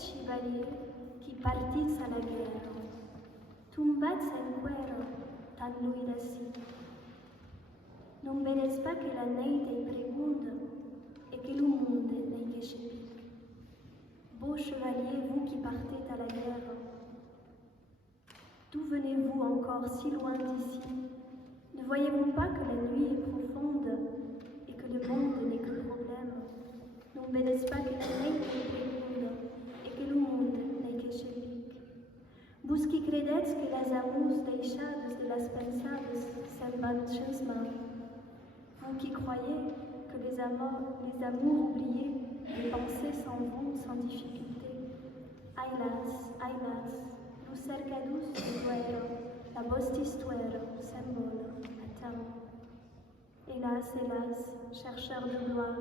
chevalier qui partits à la guerre, tombats en cuero, tan lui d'ací. Non vedes pas que la neite est prégunde et que le monde n'est que chepic. Beaux chevaliers, vous qui partez à la guerre, d'où venez-vous encore si loin d'ici? Ne voyez-vous pas que la nuit est profonde et que le monde n'est que problème? Non vedes pas que la neite est prégunde et que le monde n'est que chepic? Vos qui credeți que les amours deixades de las pensades se'n van chasmar, vous qui croyez que les amours oubliés des pensées s'en vont sans difficulté, ailas, nous cercadus de guerra, la vostra histoire symbole, attend. Hélas, chercheurs de gloire,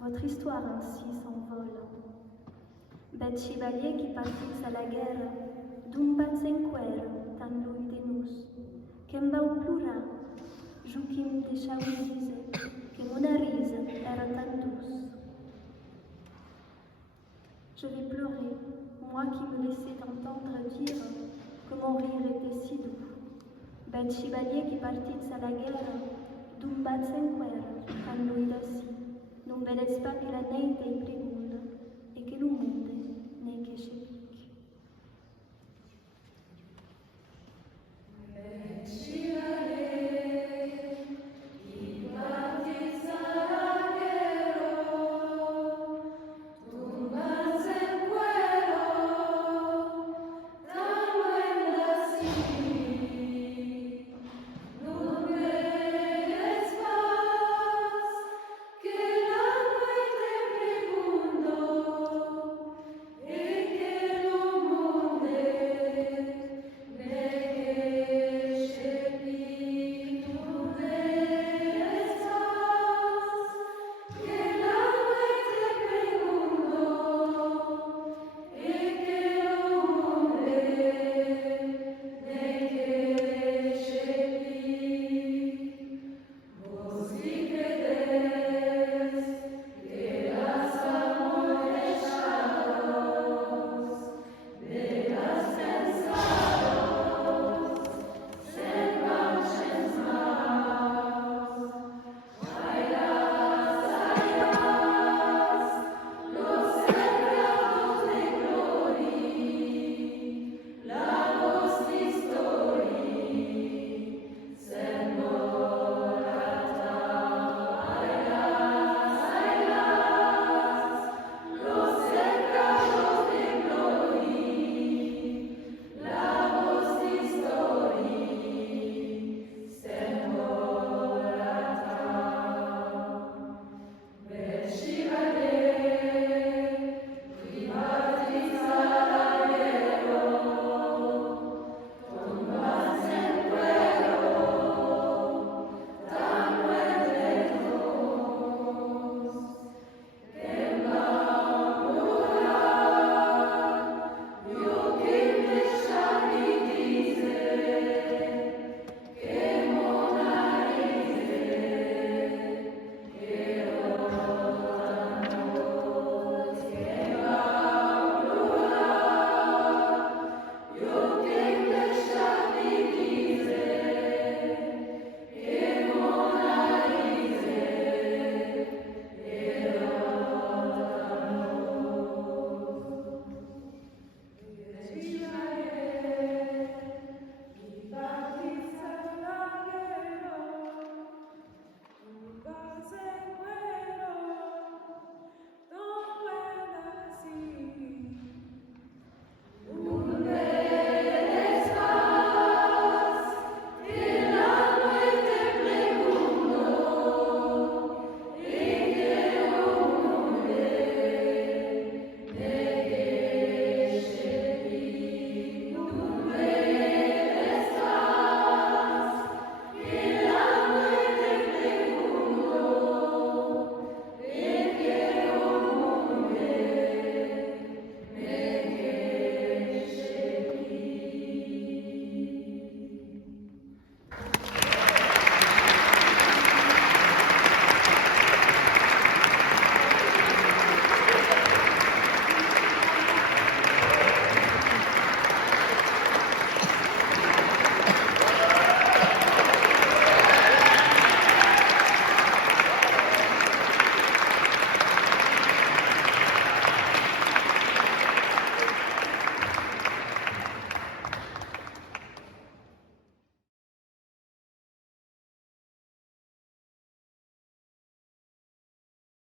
votre histoire ainsi s'envole. Bêtes chevaliers qui partits à la guerre, tombats en cuero, tan lui de nous, qu'en vau plorar, jo qui me deixau dise, que mona risa era tan douce. Je vais pleurer, moi qui me laissais entendre dire que mon rire était si doux. Bêtes chevaliers qui partits à la guerre, tombats en cuero, tan lui d'ací, non vedes pas que la neite est